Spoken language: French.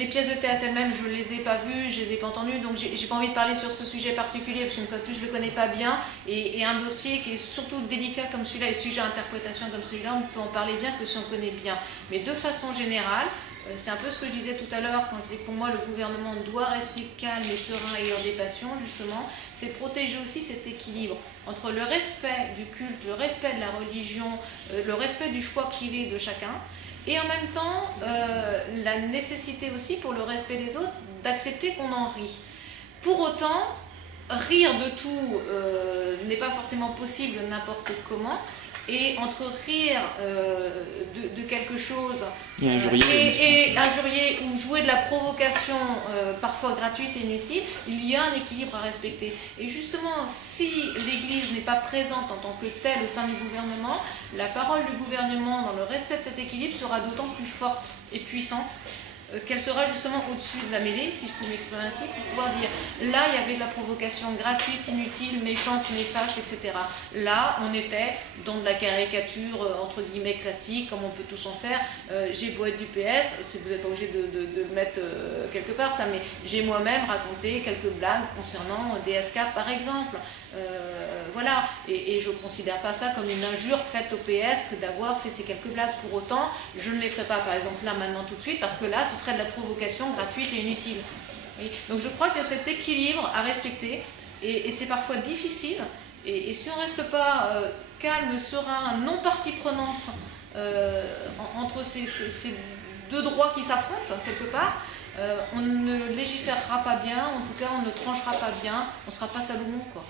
les pièces de théâtre elles-mêmes, je ne les ai pas vues, je ne les ai pas entendues, donc j'ai pas envie de parler sur ce sujet particulier, parce qu'une fois de plus, je ne le connais pas bien, et un dossier qui est surtout délicat comme celui-là, et sujet à interprétation comme celui-là, on peut en parler bien que si on connaît bien. Mais de façon générale, c'est un peu ce que je disais tout à l'heure, quand je disais que pour moi, le gouvernement doit rester calme et serein et hors des passions, justement, c'est protéger aussi cet équilibre entre le respect du culte, le respect de la religion, le respect du choix privé de chacun, et en même temps, la nécessité aussi pour le respect des autres d'accepter qu'on en rit. Pour autant, rire de tout n'est pas forcément possible n'importe comment, et entre rire de quelque chose et injurier ou jouer de la provocation parfois gratuite et inutile, il y a un équilibre à respecter. Et justement, si l'Église n'est pas présente en tant que telle au sein du gouvernement, la parole du gouvernement dans le respect de cet équilibre sera d'autant plus forte et puissante qu'elle sera justement au-dessus de la mêlée, si je puis m'exprimer ainsi, pour pouvoir dire là il y avait de la provocation gratuite, inutile, méchante, néfaste, etc. Là on était dans de la caricature entre guillemets classique, comme on peut tous en faire. J'ai beau être du PS, vous n'êtes pas obligé de le mettre quelque part ça, mais j'ai moi-même raconté quelques blagues concernant DSK par exemple. Voilà, et je ne considère pas ça comme une injure faite au PS que d'avoir fait ces quelques blagues. Pour autant, je ne les ferai pas par exemple là maintenant tout de suite, parce que là ce serait de la provocation gratuite et inutile. Oui. Donc je crois qu'il y a cet équilibre à respecter, et c'est parfois difficile, et si on ne reste pas calme, serein, non partie prenante entre ces deux droits qui s'affrontent quelque part, on ne légiférera pas bien, en tout cas on ne tranchera pas bien, on ne sera pas Salomon, quoi.